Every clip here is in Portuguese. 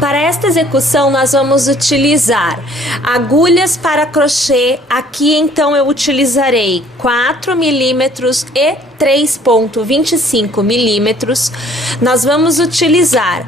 Para esta execução, nós vamos utilizar agulhas para crochê. Aqui, então, eu utilizarei 4 milímetros e 3,25 milímetros. Nós vamos utilizar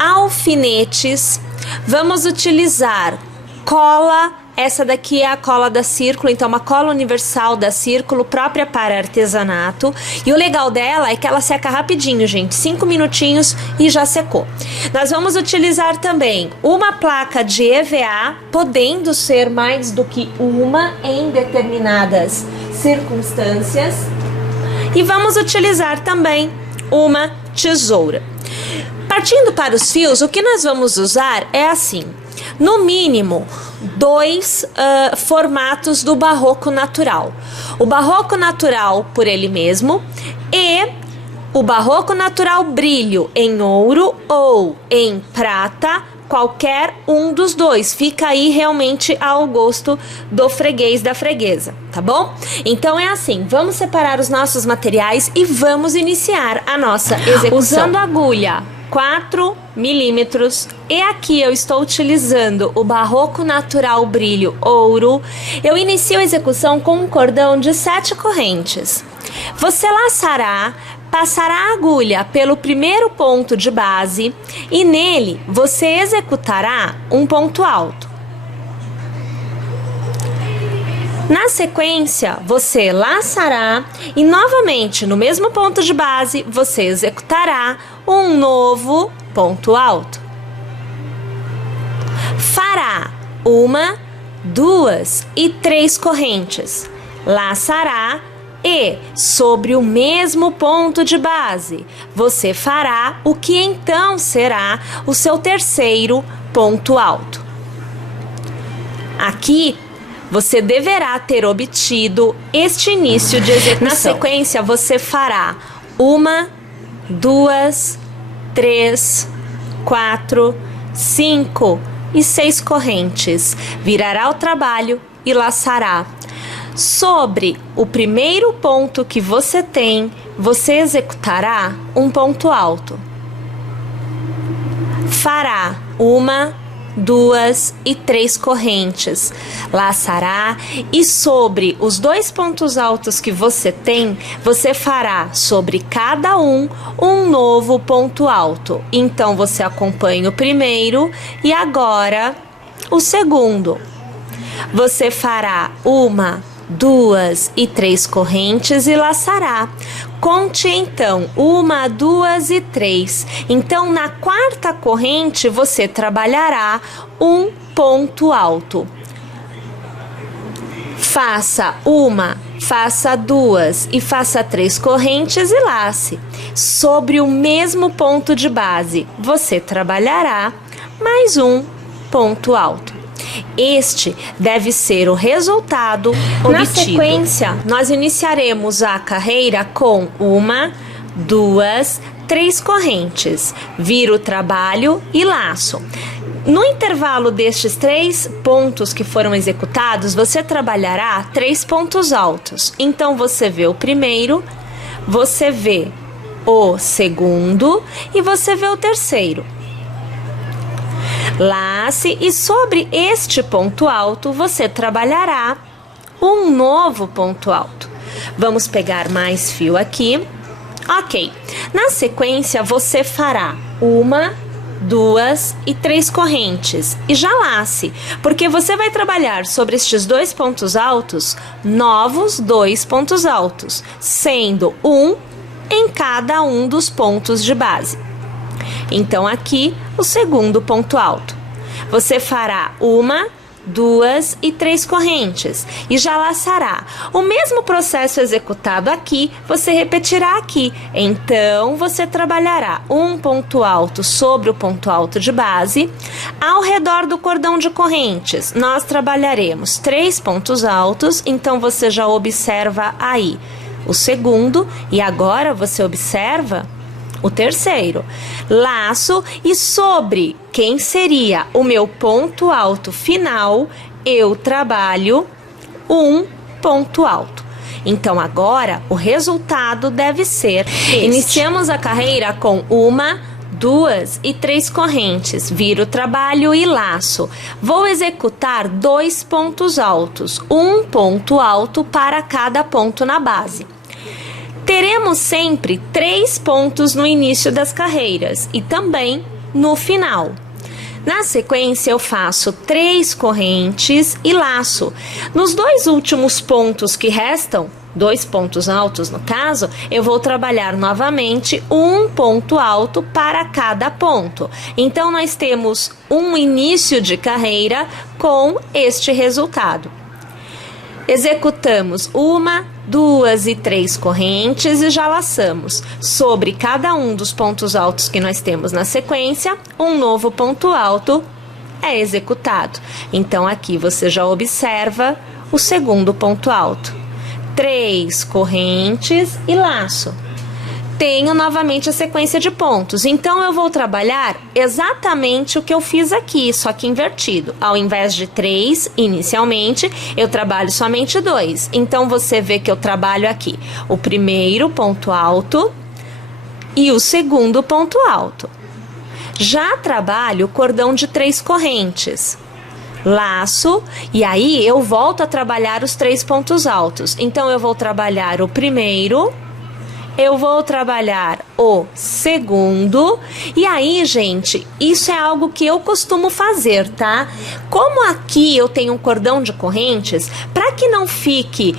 alfinetes, vamos utilizar cola. Essa daqui é a cola da Círculo, então uma cola universal da Círculo, própria para artesanato. E o legal dela é que ela seca rapidinho, gente, 5 minutinhos e já secou. Nós vamos utilizar também uma placa de EVA, podendo ser mais do que uma em determinadas circunstâncias. E vamos utilizar também uma tesoura. Partindo para os fios, o que nós vamos usar é assim: no mínimo, 2 formatos do barroco natural. O barroco natural por ele mesmo e o barroco natural brilho em ouro ou em prata, qualquer um dos dois. Fica aí realmente ao gosto do freguês, da freguesa, tá bom? Então é assim, vamos separar os nossos materiais e vamos iniciar a nossa execução. Usando a agulha 4 milímetros, e aqui eu estou utilizando o barroco natural brilho ouro. Eu inicio a execução com um cordão de 7 correntes. Você laçará, passará a agulha pelo primeiro ponto de base e nele você executará um ponto alto. Na sequência, você laçará e novamente no mesmo ponto de base você executará um novo ponto alto. Fará 1, 2 e 3 correntes. Laçará e sobre o mesmo ponto de base você fará o que então será o seu terceiro ponto alto. Aqui você deverá ter obtido este início de execução. Na sequência, você fará 1, 2, 3, 4, 5 e 6 correntes. Virará o trabalho e laçará. Sobre o primeiro ponto que você tem, você executará um ponto alto. Fará 1, 2 e 3 correntes, laçará e sobre os 2 pontos altos que você tem, você fará sobre cada um novo ponto alto. Então você acompanha o primeiro e agora o segundo. Você fará 1, 2 e 3 correntes e laçará. Conte então 1, 2 e 3. Então na quarta corrente você trabalhará um ponto alto. Faça 1, faça 2 e faça 3 correntes e lace. Sobre o mesmo ponto de base você trabalhará mais um ponto alto. Este deve ser o resultado obtido. Na sequência, nós iniciaremos a carreira com 1, 2, 3 correntes. Vira o trabalho e laço. No intervalo destes 3 pontos que foram executados, você trabalhará 3 pontos altos. Então, você vê o primeiro, você vê o segundo e você vê o terceiro. Lace e sobre este ponto alto você trabalhará um novo ponto alto. Vamos pegar mais fio aqui. Ok. Na sequência você fará 1, 2 e 3 correntes e já lace, porque você vai trabalhar sobre estes 2 pontos altos novos 2 pontos altos, sendo um em cada um dos pontos de base. Então aqui o segundo ponto alto. Você fará 1, 2 e 3 correntes e já laçará. O mesmo processo executado aqui, você repetirá aqui. Então você trabalhará um ponto alto sobre o ponto alto de base. Ao redor do cordão de correntes, nós trabalharemos 3 pontos altos, então você já observa aí o segundo e agora você observa o terceiro. Laço e sobre quem seria o meu ponto alto final, eu trabalho um ponto alto. Então agora o resultado deve ser este. Iniciamos a carreira com 1, 2 e 3 correntes, viro o trabalho e laço. Vou executar 2 pontos altos, um ponto alto para cada ponto na base. Teremos sempre 3 pontos no início das carreiras e também no final. Na sequência, eu faço 3 correntes e laço. Nos 2 últimos pontos que restam, 2 pontos altos no caso, eu vou trabalhar novamente um ponto alto para cada ponto. Então, nós temos um início de carreira com este resultado. Executamos 1, 2 e 3 correntes e já laçamos. Sobre cada um dos pontos altos que nós temos na sequência, um novo ponto alto é executado. Então, aqui você já observa o segundo ponto alto. 3 correntes e laço. Tenho novamente a sequência de pontos. Então, eu vou trabalhar exatamente o que eu fiz aqui, só que invertido. Ao invés de 3, inicialmente, eu trabalho somente 2. Então, você vê que eu trabalho aqui o primeiro ponto alto e o segundo ponto alto. Já trabalho o cordão de 3 correntes. Laço, e aí eu volto a trabalhar os 3 pontos altos. Então, eu vou trabalhar o primeiro, eu vou trabalhar o segundo, e aí, gente, isso é algo que eu costumo fazer, tá? Como aqui eu tenho um cordão de correntes, para que não fique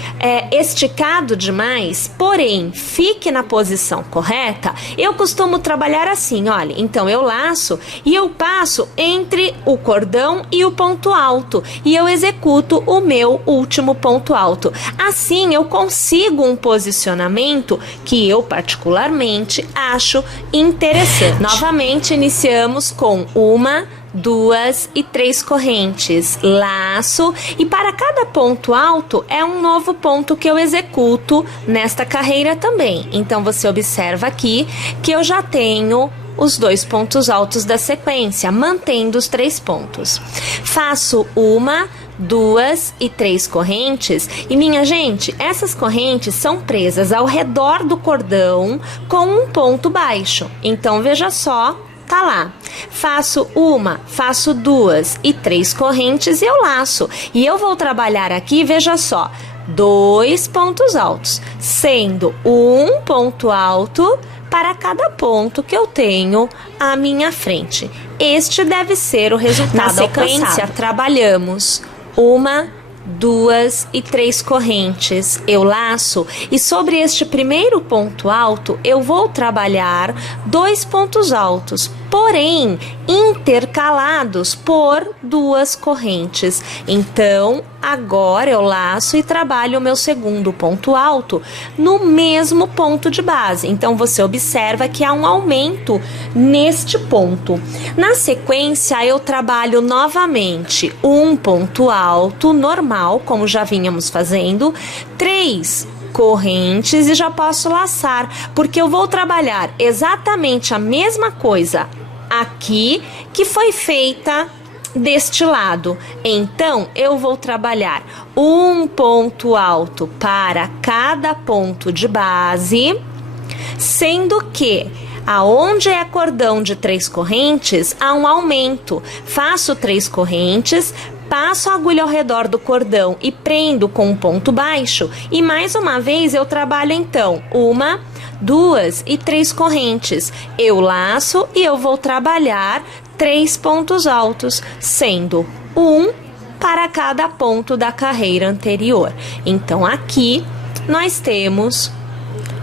esticado demais, porém fique na posição correta, eu costumo trabalhar assim, olha, então eu laço e eu passo entre o cordão e o ponto alto, e eu executo o meu último ponto alto. Assim, eu consigo um posicionamento que eu particularmente acho interessante. Novamente, iniciamos com 1, 2 e 3 correntes, laço, e para cada ponto alto é um novo ponto que eu executo nesta carreira também. Então, você observa aqui que eu já tenho os 2 pontos altos da sequência, mantendo os 3 pontos. Faço 1, 2 e 3 correntes, e minha gente, essas correntes são presas ao redor do cordão com um ponto baixo. Então, veja só, tá lá. Faço 1, faço 2 e 3 correntes e eu laço. E eu vou trabalhar aqui, veja só, 2 pontos altos, sendo um ponto alto para cada ponto que eu tenho à minha frente. Este deve ser o resultado. Na sequência, trabalhamos 1, 2 e 3 correntes, eu laço, e sobre este primeiro ponto alto eu vou trabalhar 2 pontos altos, porém intercalados por 2 correntes. Então, agora eu laço e trabalho o meu segundo ponto alto no mesmo ponto de base. Então, você observa que há um aumento neste ponto. Na sequência, eu trabalho novamente um ponto alto normal, como já vínhamos fazendo, 3 correntes e já posso laçar, porque eu vou trabalhar exatamente a mesma coisa aqui que foi feita deste lado. Então, eu vou trabalhar um ponto alto para cada ponto de base, sendo que aonde é cordão de 3 correntes, há um aumento. Faço 3 correntes, passo a agulha ao redor do cordão e prendo com um ponto baixo, e mais uma vez eu trabalho então 1, 2 e 3 correntes. Eu laço e eu vou trabalhar 3 pontos altos, sendo um para cada ponto da carreira anterior. Então, aqui nós temos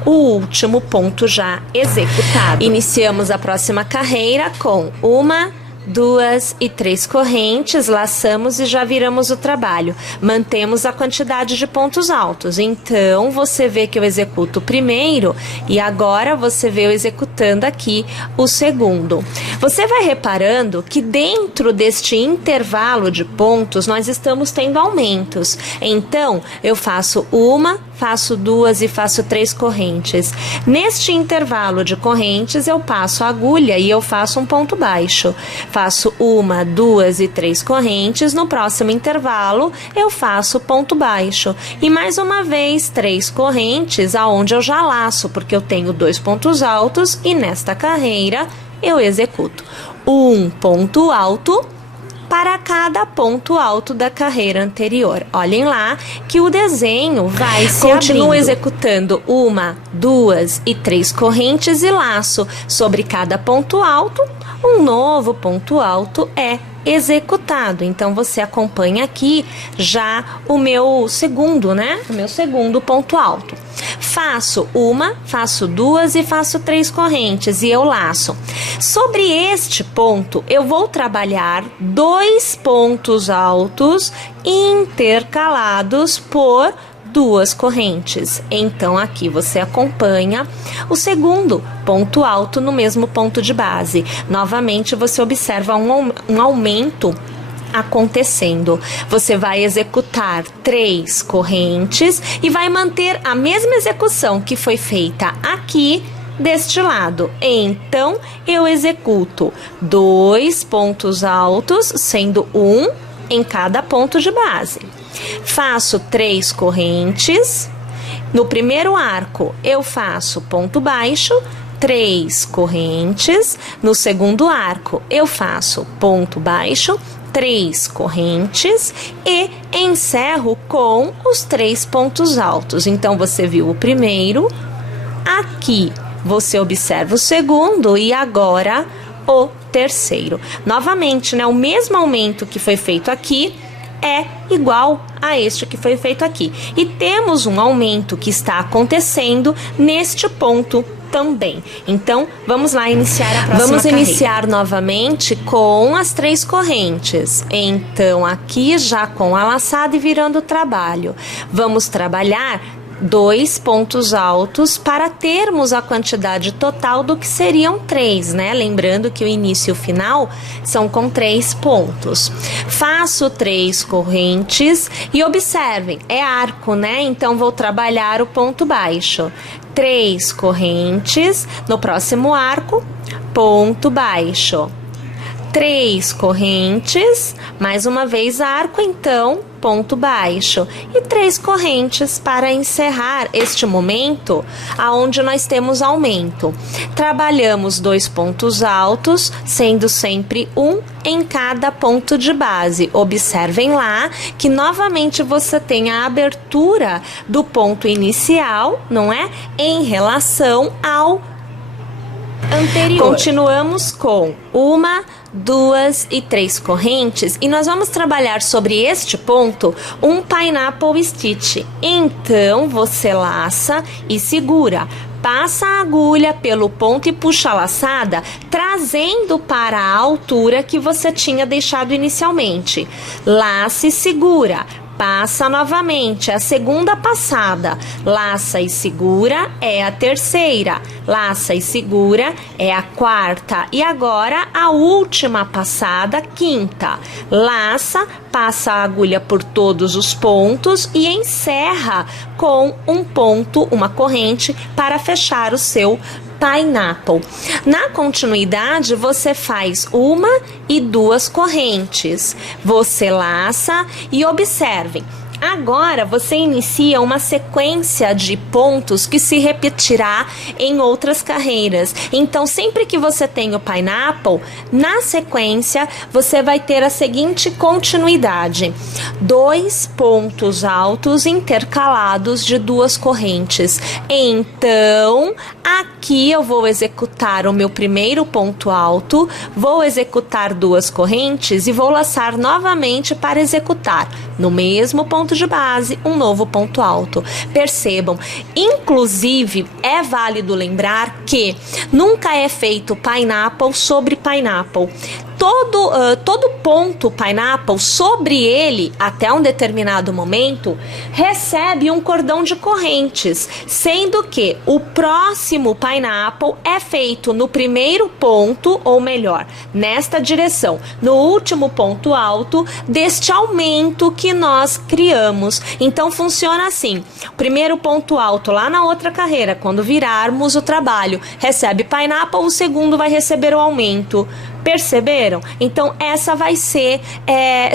o último ponto já executado. Iniciamos a próxima carreira com 1, 2 e 3 correntes, laçamos e já viramos o trabalho. Mantemos a quantidade de pontos altos. Então, você vê que eu executo o primeiro e agora você vê eu executando aqui o segundo. Você vai reparando que dentro deste intervalo de pontos, nós estamos tendo aumentos. Então, eu faço 1, faço 2 e faço 3 correntes. Neste intervalo de correntes, eu passo a agulha e eu faço um ponto baixo. Faço 1, 2 e 3 correntes. No próximo intervalo, eu faço ponto baixo. E mais uma vez, 3 correntes, aonde eu já laço, porque eu tenho 2 pontos altos e nesta carreira eu executo um ponto alto para cada ponto alto da carreira anterior. Olhem lá que o desenho vai se Continuo executando 1, 2 e 3 correntes e laço. Sobre cada ponto alto, um novo ponto alto é executado. Então, você acompanha aqui já o meu segundo, né? O meu segundo ponto alto. Faço 1, faço 2 e faço 3 correntes e eu laço. Sobre este ponto, eu vou trabalhar 2 pontos altos intercalados por 2 correntes. Então, aqui você acompanha o segundo ponto alto no mesmo ponto de base. Novamente, você observa um aumento acontecendo. Você vai executar 3 correntes e vai manter a mesma execução que foi feita aqui deste lado. Então, eu executo 2 pontos altos, sendo 1 em cada ponto de base. Faço 3 correntes. No primeiro arco, eu faço ponto baixo, 3 correntes. No segundo arco, eu faço ponto baixo, 3 correntes e encerro com os 3 pontos altos. Então, você viu o primeiro, aqui você observa o segundo e agora o terceiro. Novamente, né, o mesmo aumento que foi feito aqui é igual a este que foi feito aqui. E temos um aumento que está acontecendo neste ponto também. Então, vamos lá iniciar a próxima Vamos iniciar novamente com as 3 correntes. Então, aqui já com a laçada e virando o trabalho. Vamos trabalhar 2 pontos altos para termos a quantidade total do que seriam 3, né? Lembrando que o início e o final são com 3 pontos. Faço 3 correntes e observem, é arco, né? Então, vou trabalhar o ponto baixo. 3 correntes, no próximo arco, ponto baixo. 3 correntes, mais uma vez arco, então, ponto baixo. E 3 correntes para encerrar este momento, aonde nós temos aumento. Trabalhamos 2 pontos altos, sendo sempre 1 em cada ponto de base. Observem lá que novamente você tem a abertura do ponto inicial, não é? Em relação ao anterior. Continuamos com 1, 2 e 3 correntes e nós vamos trabalhar sobre este ponto um pineapple stitch. Então, você laça e segura. Passa a agulha pelo ponto e puxa a laçada, trazendo para a altura que você tinha deixado inicialmente. Laça e segura. Passa novamente, a segunda passada, laça e segura é a terceira, laça e segura é a quarta e agora a última passada, quinta. Laça, passa a agulha por todos os pontos e encerra com um ponto, uma corrente para fechar o seu pineapple. Na continuidade, você faz 1 e 2 correntes. Você laça e observem. Agora, você inicia uma sequência de pontos que se repetirá em outras carreiras. Então, sempre que você tem o pineapple, na sequência, você vai ter a seguinte continuidade. 2 pontos altos intercalados de 2 correntes. Então, aqui eu vou executar o meu primeiro ponto alto, vou executar 2 correntes e vou laçar novamente para executar no mesmo ponto de base, um novo ponto alto. Percebam, inclusive é válido lembrar que nunca é feito pineapple sobre pineapple. Todo ponto pineapple, sobre ele, até um determinado momento, recebe um cordão de correntes, sendo que o próximo pineapple é feito no primeiro ponto, ou melhor, nesta direção, no último ponto alto deste aumento que nós criamos. Então, funciona assim: primeiro ponto alto lá na outra carreira, quando virarmos o trabalho, recebe pineapple, o segundo vai receber o aumento. Perceberam? Então, essa vai ser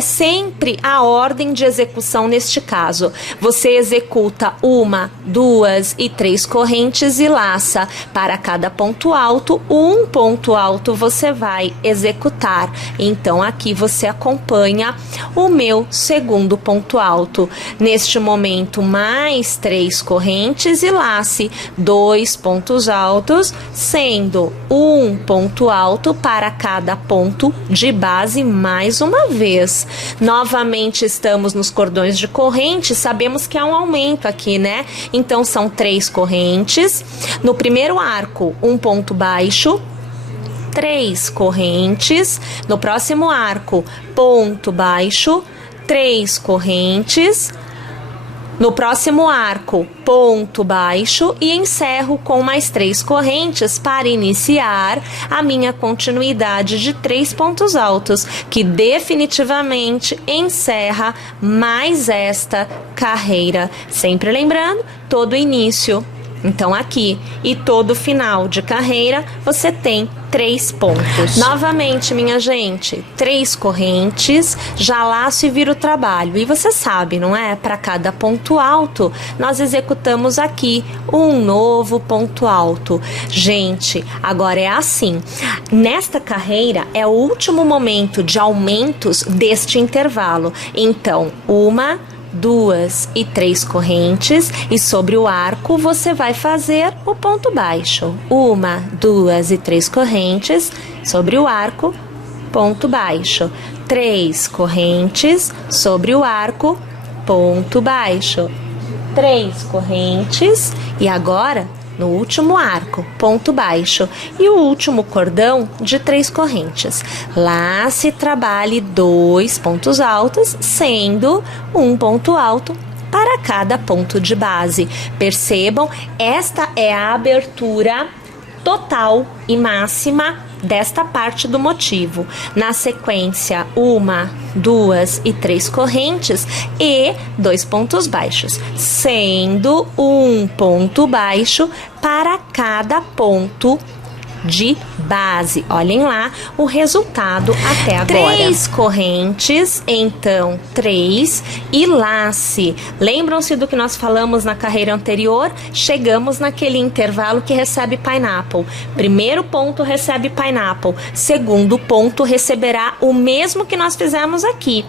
sempre a ordem de execução neste caso. Você executa 1, 2 e 3 correntes e laça. Para cada ponto alto, um ponto alto você vai executar. Então, aqui você acompanha o meu segundo ponto alto. Neste momento, mais 3 correntes e lace 2 pontos altos, sendo um ponto alto para cada ponto de base mais uma vez. Novamente estamos nos cordões de corrente, sabemos que há um aumento aqui, né? Então são 3 correntes. No primeiro arco, um ponto baixo, 3 correntes. No próximo arco, ponto baixo, 3 correntes. No próximo arco, ponto baixo e encerro com mais 3 correntes para iniciar a minha continuidade de 3 pontos altos, que definitivamente encerra mais esta carreira. Sempre lembrando, todo início, então aqui, e todo final de carreira, você tem 3 pontos. Novamente, minha gente, 3 correntes, já laço e viro o trabalho. E você sabe, não é? Para cada ponto alto, nós executamos aqui um novo ponto alto. Gente, agora é assim. Nesta carreira, é o último momento de aumentos deste intervalo. Então, 1, 2 e 3 correntes e sobre o arco você vai fazer o ponto baixo. 1, 2 e 3 correntes sobre o arco, ponto baixo. 3 correntes sobre o arco, ponto baixo. 3 correntes e agora no último arco, ponto baixo, e o último cordão de 3 correntes. Lace, trabalhe 2 pontos altos, sendo um ponto alto para cada ponto de base. Percebam, esta é a abertura total e máxima desta parte do motivo. Na sequência, 1, 2 e 3 correntes e 2 pontos baixos, sendo um ponto baixo para cada ponto de base. Olhem lá o resultado até agora. 3 correntes, então 3 e lace. Lembram-se do que nós falamos na carreira anterior? Chegamos naquele intervalo que recebe pineapple. Primeiro ponto recebe pineapple, segundo ponto receberá o mesmo que nós fizemos aqui.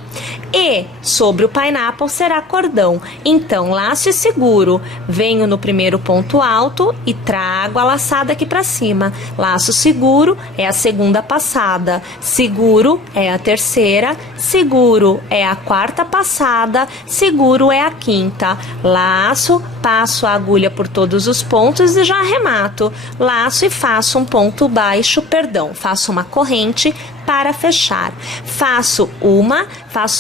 E sobre o pineapple será cordão. Então, laço e seguro. Venho no primeiro ponto alto e trago a laçada aqui para cima. Laço seguro é a segunda passada, seguro é a terceira, seguro é a quarta passada, seguro é a quinta. Laço, passo a agulha por todos os pontos e já arremato. Laço e faço um ponto baixo, faço uma corrente para fechar. Faço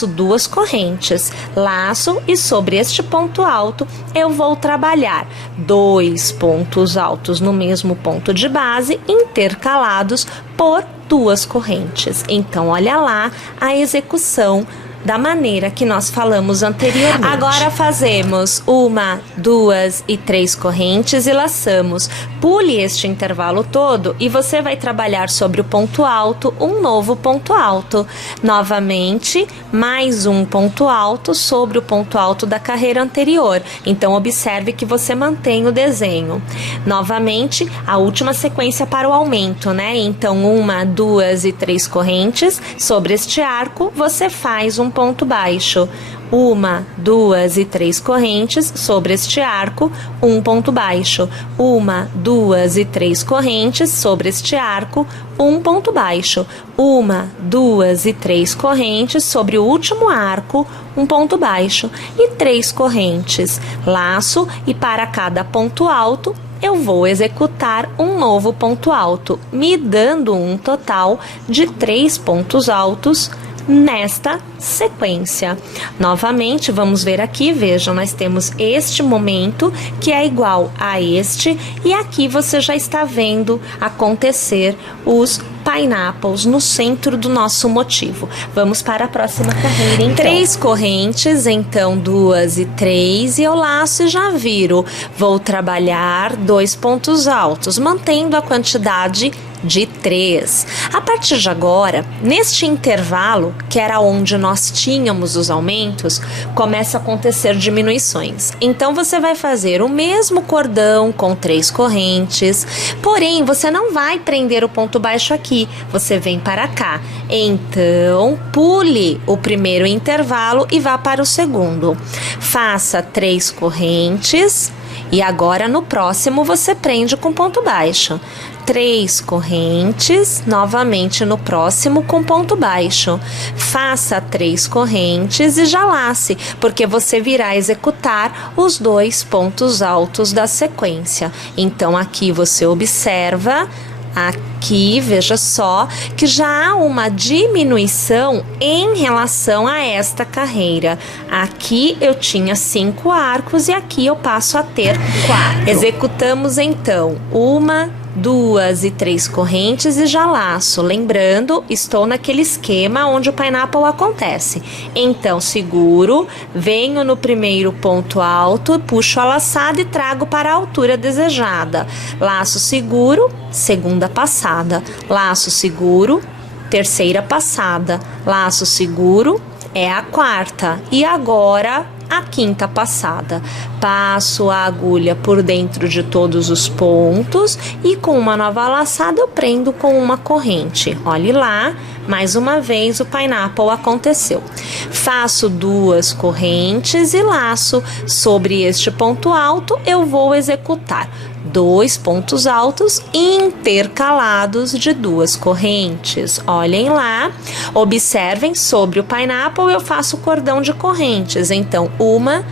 2 correntes, laço e sobre este ponto alto eu vou trabalhar 2 pontos altos no mesmo ponto de base, intercalados por 2 correntes. Então, olha lá a execução da maneira que nós falamos anteriormente. Agora fazemos 1, 2 e 3 correntes e laçamos. Pule este intervalo todo e você vai trabalhar sobre o ponto alto um novo ponto alto. Novamente, mais um ponto alto sobre o ponto alto da carreira anterior. Então, observe que você mantém o desenho. Novamente, a última sequência para o aumento, né? Então, 1, 2 e 3 correntes. Sobre este arco, você faz um ponto baixo. 1, 2 e 3 correntes sobre este arco, um ponto baixo. 1, 2 e 3 correntes sobre este arco, um ponto baixo. 1, 2 e 3 correntes sobre o último arco, um ponto baixo e 3 correntes. Laço e para cada ponto alto eu vou executar um novo ponto alto, me dando um total de 3 pontos altos nesta sequência. Novamente, vamos ver aqui, vejam, nós temos este momento que é igual a este e aqui você já está vendo acontecer os pineapples no centro do nosso motivo. Vamos para a próxima carreira, então. 3 correntes, então 2 e 3 e eu laço e já viro. Vou trabalhar 2 pontos altos, mantendo a quantidade de 3. A partir de agora, neste intervalo, que era onde nós tínhamos os aumentos, começa a acontecer diminuições. Então, você vai fazer o mesmo cordão com 3 correntes, porém, você não vai prender o ponto baixo aqui, você vem para cá. Então, pule o primeiro intervalo e vá para o segundo. Faça 3 correntes e agora no próximo você prende com ponto baixo. 3 correntes, novamente no próximo com ponto baixo. Faça 3 correntes e já lace, porque você virá executar os 2 pontos altos da sequência. Então, aqui você observa, aqui, veja só, que já há uma diminuição em relação a esta carreira. Aqui eu tinha 5 arcos e aqui eu passo a ter 4. Executamos então 1, 2 e 3 correntes e já laço. Lembrando, estou naquele esquema onde o pineapple acontece. Então, seguro, venho no primeiro ponto alto, puxo a laçada e trago para a altura desejada. Laço seguro, segunda passada. Laço seguro, terceira passada. Laço seguro, é a quarta. E agora a quinta passada. Passo a agulha por dentro de todos os pontos e com uma nova laçada eu prendo com uma corrente. Olhe lá, mais uma vez o pineapple aconteceu. Faço 2 correntes e laço. Sobre este ponto alto eu vou executar 2 pontos altos intercalados de 2 correntes. Olhem lá, observem, sobre o pineapple eu faço cordão de correntes. Então, 1,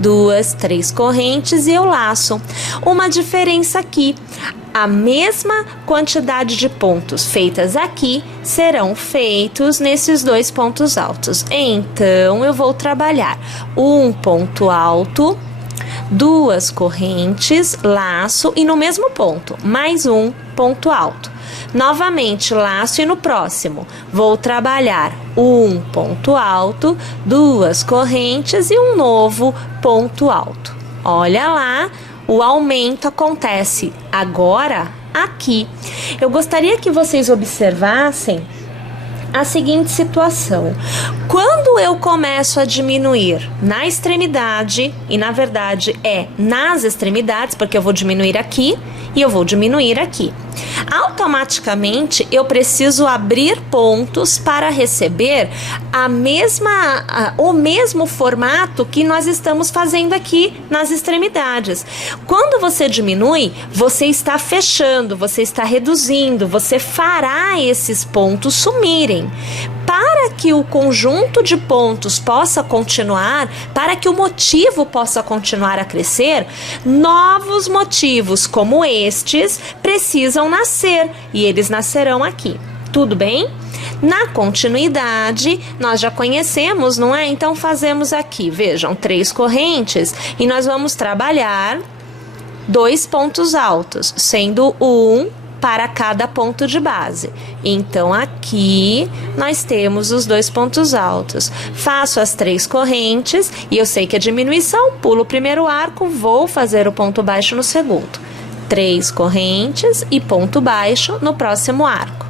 2, 3 correntes e eu laço. Uma diferença aqui: a mesma quantidade de pontos feitas aqui serão feitos nesses 2 pontos altos. Então, eu vou trabalhar 1 ponto alto, 2 correntes, laço e no mesmo ponto, mais 1 ponto alto. Novamente, laço e no próximo vou trabalhar 1 ponto alto, 2 correntes e um novo ponto alto. Olha lá, o aumento acontece agora aqui. Eu gostaria que vocês observassem a seguinte situação: quando eu começo a diminuir na extremidade, e na verdade é nas extremidades, porque eu vou diminuir aqui e eu vou diminuir aqui, automaticamente eu preciso abrir pontos para receber o mesmo formato que nós estamos fazendo aqui nas extremidades. Quando você diminui, você está fechando, você está reduzindo, você fará esses pontos sumirem. Para que o conjunto de pontos possa continuar, para que o motivo possa continuar a crescer, novos motivos como estes precisam nascer e eles nascerão aqui. Tudo bem? Na continuidade, nós já conhecemos, não é? Então, fazemos aqui, vejam, 3 correntes e nós vamos trabalhar 2 pontos altos, sendo 1 para cada ponto de base. Então, aqui nós temos os 2 pontos altos. Faço as 3 correntes e eu sei que a diminuição, pulo o primeiro arco, vou fazer o ponto baixo no segundo. 3 correntes e ponto baixo no próximo arco.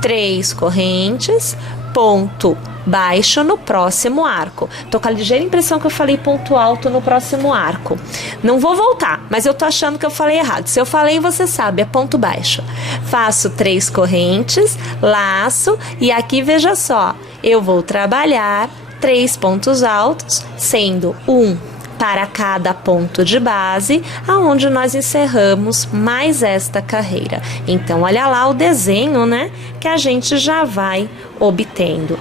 3 correntes, ponto baixo no próximo arco. Tô com a ligeira impressão que eu falei ponto alto no próximo arco. Não vou voltar, mas eu tô achando que eu falei errado. Se eu falei, você sabe, é ponto baixo. Faço 3 correntes, laço e aqui veja só, eu vou trabalhar 3 pontos altos, sendo 1 para cada ponto de base, aonde nós encerramos mais esta carreira. Então, olha lá o desenho, né, que a gente já vai obtendo.